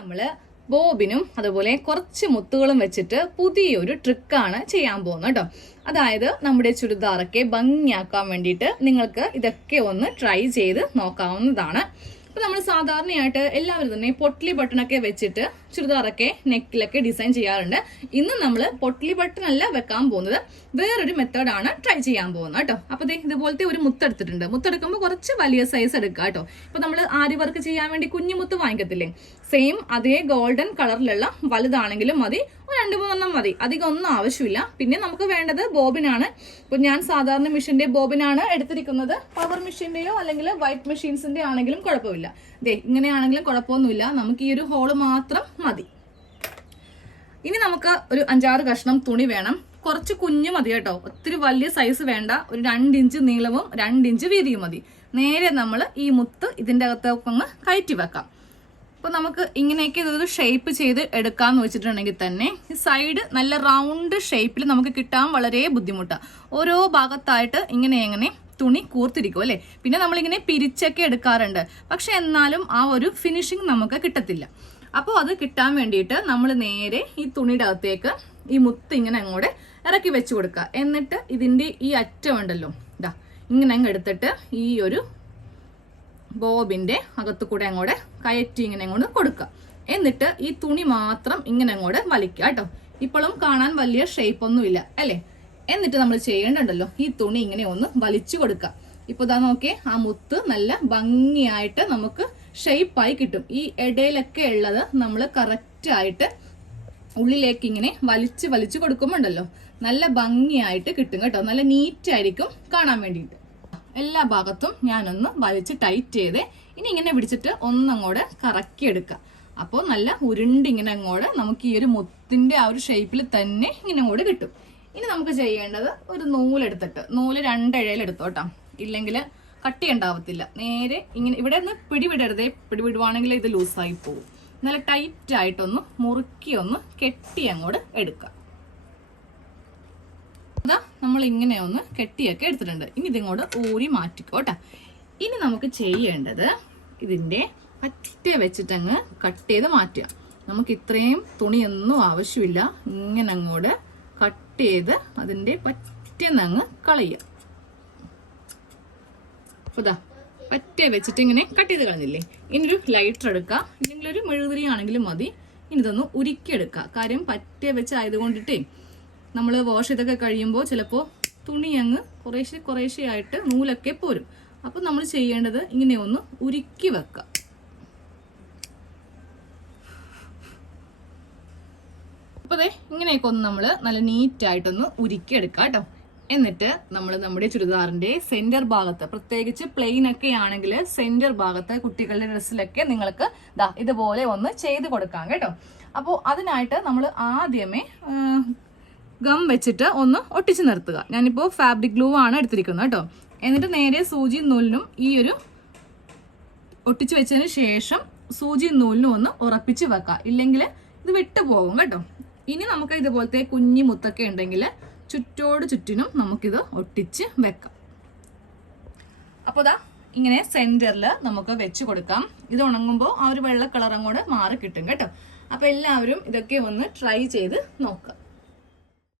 നമ്മള് ബോബിനും അതുപോലെ കുറച്ച് മുത്തുകളും വെച്ചിട്ട് പുതിയൊരു ട്രിക്കാണ് ചെയ്യാൻ പോകുന്നത് കേട്ടോ. അതായത് നമ്മുടെ ചുരിദാറൊക്കെ ഭംഗിയാക്കാൻ വേണ്ടിയിട്ട് നിങ്ങൾക്ക് ഇതൊക്കെ ഒന്ന് ട്രൈ ചെയ്ത് നോക്കാവുന്നതാണ്. അപ്പൊ നമ്മൾ സാധാരണയായിട്ട് എല്ലാവരും തന്നെ പൊട്ട്ലി ബട്ടണൊക്കെ വെച്ചിട്ട് ചുരിദാറൊക്കെ നെക്കിലൊക്കെ ഡിസൈൻ ചെയ്യാറുണ്ട്. ഇന്ന് നമ്മൾ പൊട്ട്ലി ബട്ടൺ അല്ല വെക്കാൻ പോകുന്നത്, വേറൊരു മെത്തേഡാണ് ട്രൈ ചെയ്യാൻ പോകുന്നത് കേട്ടോ. അപ്പൊ ഇതുപോലത്തെ ഒരു മുത്തെടുത്തിട്ടുണ്ട്. മുത്തെടുക്കുമ്പോൾ കുറച്ച് വലിയ സൈസ് എടുക്കുക കേട്ടോ. ഇപ്പൊ നമ്മൾ ആരി വർക്ക് ചെയ്യാൻ വേണ്ടി കുഞ്ഞു മുത്ത് വാങ്ങിക്കത്തില്ലേ, സെയിം അതേ ഗോൾഡൻ കളറിലുള്ള വലുതാണെങ്കിലും മതി, 2-3 മതി, അധികം ഒന്നും ആവശ്യമില്ല. പിന്നെ നമുക്ക് വേണ്ടത് ബോബിനാണ്. ഇപ്പൊ ഞാൻ സാധാരണ മെഷീന്റെ ബോബിനാണ് എടുത്തിരിക്കുന്നത്. പവർ മെഷീന്റെയോ അല്ലെങ്കിൽ വൈറ്റ് മെഷീൻസിന്റെ ആണെങ്കിലും കുഴപ്പമില്ല. ഇങ്ങനെയാണെങ്കിലും കുഴപ്പമൊന്നുമില്ല, നമുക്ക് ഈ ഒരു ഹോള് മാത്രം മതി. ഇനി നമുക്ക് ഒരു 5-6 കഷ്ണം തുണി വേണം. കുറച്ച് കുഞ്ഞു മതി കേട്ടോ, ഒത്തിരി വലിയ സൈസ് വേണ്ട. ഒരു 2 ഇഞ്ച് നീളവും 2 ഇഞ്ച് വീതിയും മതി. നേരെ നമ്മൾ ഈ മുത്ത് ഇതിന്റെ അകത്തൊക്കെ കയറ്റി വെക്കാം. അപ്പൊ നമുക്ക് ഇങ്ങനെയൊക്കെ ഇതൊരു ഷേപ്പ് ചെയ്ത് എടുക്കാന്ന് വെച്ചിട്ടുണ്ടെങ്കിൽ തന്നെ ഈ സൈഡ് നല്ല റൗണ്ട് ഷേപ്പിൽ നമുക്ക് കിട്ടാൻ വളരെ ബുദ്ധിമുട്ടാണ്. ഓരോ ഭാഗത്തായിട്ട് ഇങ്ങനെ തുണി കൂർത്തിരിക്കും അല്ലെ. പിന്നെ നമ്മളിങ്ങനെ പിരിച്ചൊക്കെ എടുക്കാറുണ്ട്, പക്ഷെ എന്നാലും ആ ഒരു ഫിനിഷിങ് നമുക്ക് കിട്ടത്തില്ല. അപ്പോൾ അത് കിട്ടാൻ വേണ്ടിയിട്ട് നമ്മൾ നേരെ ഈ തുണിയുടെ അകത്തേക്ക് ഈ മുത്ത് ഇങ്ങനെ അങ്ങോട്ട് ഇറക്കി വെച്ച് കൊടുക്കുക. എന്നിട്ട് ഇതിന്റെ ഈ അറ്റം ഉണ്ടല്ലോ, ഇതാ ഇങ്ങനെ അങ്ങ് എടുത്തിട്ട് ഈ ഒരു ബോബിന്റെ അകത്തു കൂടെ അങ്ങോട്ട് കയറ്റി ഇങ്ങനെ അങ്ങോട്ട് കൊടുക്കുക. എന്നിട്ട് ഈ തുണി മാത്രം ഇങ്ങനെ അങ്ങോട്ട് വലിക്കുക കേട്ടോ. ഇപ്പോഴും കാണാൻ വലിയ ഷേപ്പ് ഒന്നുമില്ല അല്ലെ. എന്നിട്ട് നമ്മൾ ചെയ്യേണ്ടല്ലോ, ഈ തുണി ഇങ്ങനെ ഒന്ന് വലിച്ചു കൊടുക്കുക. ഇപ്പൊ ഇതാ നോക്കിയേ, ആ മുത്ത് നല്ല ഭംഗിയായിട്ട് നമുക്ക് ഷേപ്പായി കിട്ടും. ഈ ഇടയിലൊക്കെ ഉള്ളത് നമ്മൾ കറക്റ്റ് ആയിട്ട് ഉള്ളിലേക്ക് ഇങ്ങനെ വലിച്ചു കൊടുക്കുമ്പോണ്ടല്ലോ നല്ല ഭംഗിയായിട്ട് കിട്ടും കേട്ടോ. നല്ല നീറ്റ് ആയിരിക്കും കാണാൻ വേണ്ടിയിട്ട്. എല്ലാ ഭാഗത്തും ഞാനൊന്ന് വലിച്ച് ടൈറ്റ് ചെയ്ത് ഇനി ഇങ്ങനെ പിടിച്ചിട്ട് ഒന്നങ്ങോട്ട് കറക്കി എടുക്കുക. അപ്പോൾ നല്ല ഉരുണ്ടിങ്ങനെ അങ്ങോട്ട് നമുക്ക് ഈ ഒരു മുത്തിന്റെ ആ ഒരു ഷേപ്പിൽ തന്നെ ഇങ്ങനെ അങ്ങോട്ട് കിട്ടും. ഇനി നമുക്ക് ചെയ്യേണ്ടത് ഒരു നൂലെടുത്തിട്ട്, നൂല് 2 ഇഴയിലെടുത്തോട്ടാ, ഇല്ലെങ്കിൽ കട്ടി ഉണ്ടാവത്തില്ല. നേരെ ഇങ്ങനെ ഇവിടെ ഒന്ന് പിടിവിടരുതേ, പിടിവിടുവാണെങ്കിൽ ഇത് ലൂസായി പോകും. നല്ല ടൈറ്റ് ആയിട്ടൊന്ന് മുറുക്കി ഒന്ന് കെട്ടി അങ്ങോട്ട് എടുക്കുക. അതാ നമ്മൾ ഇങ്ങനെ ഒന്ന് കെട്ടിയൊക്കെ എടുത്തിട്ടുണ്ട്. ഇനി ഇതിങ്ങോട്ട് ഊരി മാറ്റിക്കോട്ടെ. ഇനി നമുക്ക് ചെയ്യേണ്ടത് ഇതിന്റെ പറ്റേ വെച്ചിട്ടങ്ങ് കട്ട് ചെയ്ത് മാറ്റുക. നമുക്ക് ഇത്രയും തുണിയൊന്നും ആവശ്യമില്ല. ഇങ്ങനെ അങ്ങോട്ട് കട്ട് ചെയ്ത് അതിന്റെ പറ്റേന്നങ്ങ് കളയുക. അതാ പറ്റേ വെച്ചിട്ട് ഇങ്ങനെ കട്ട് ചെയ്ത് കളഞ്ഞില്ലേ. ഇനിയൊരു ലൈറ്റർ എടുക്കുക, ഇല്ലെങ്കിൽ ഒരു മെഴുകുതിരി ആണെങ്കിലും മതി. ഇനി ഇതൊന്ന് ഉരുക്കിയെടുക്കുക. കാര്യം പറ്റേ വെച്ച് ആയതുകൊണ്ടിട്ടേ നമ്മൾ വാഷ് ചെയ്തൊക്കെ കഴിയുമ്പോൾ ചിലപ്പോൾ തുണി അങ്ങ് കുറേശ്ശെ ആയിട്ട് നൂലൊക്കെ പോരും. അപ്പൊ നമ്മൾ ചെയ്യേണ്ടത് ഇങ്ങനെ ഒന്ന് ഉരുക്കി വെക്കുക. അപ്പൊ ഇങ്ങനെയൊക്കെ ഒന്ന് നമ്മൾ നല്ല നീറ്റ് ആയിട്ടൊന്ന് ഉരുക്കി എടുക്കുക കേട്ടോ. എന്നിട്ട് നമ്മൾ നമ്മുടെ ചുരിദാറിന്റെ സെന്റർ ഭാഗത്ത്, പ്രത്യേകിച്ച് പ്ലെയിൻ ഒക്കെ ആണെങ്കിൽ സെന്റർ ഭാഗത്ത് കുട്ടികളുടെ ഡ്രസ്സിലൊക്കെ നിങ്ങൾക്ക് ഇതുപോലെ ഒന്ന് ചെയ്ത് കൊടുക്കാം കേട്ടോ. അപ്പോൾ അതിനായിട്ട് നമ്മൾ ആദ്യമേ ഗം വെച്ചിട്ട് ഒന്ന് ഒട്ടിച്ച് നിർത്തുക. ഞാനിപ്പോൾ ഫാബ്രിക് ഗ്ലൂ ആണ് എടുത്തിരിക്കുന്നത് കേട്ടോ. എന്നിട്ട് നേരെ സൂചി നൂലിനും ഈ ഒരു ഒട്ടിച്ച് വെച്ചതിന് ശേഷം സൂചി നൂലിനും ഒന്ന് ഉറപ്പിച്ച് വെക്കുക, ഇല്ലെങ്കിൽ ഇത് വിട്ടുപോകും കേട്ടോ. ഇനി നമുക്ക് ഇതുപോലത്തെ കുഞ്ഞി മുത്തൊക്കെ ഉണ്ടെങ്കിൽ ചുറ്റിനും നമുക്കിത് ഒട്ടിച്ച് വെക്കാം. അപ്പോൾ ഇങ്ങനെ സെന്ററിൽ നമുക്ക് വെച്ച് കൊടുക്കാം. ഇത് ഉണങ്ങുമ്പോൾ ആ ഒരു വെള്ള കളർ അങ്ങോട്ട് മാറി കിട്ടും കേട്ടോ. അപ്പൊ എല്ലാവരും ഇതൊക്കെ ഒന്ന് ട്രൈ ചെയ്ത് നോക്കാം.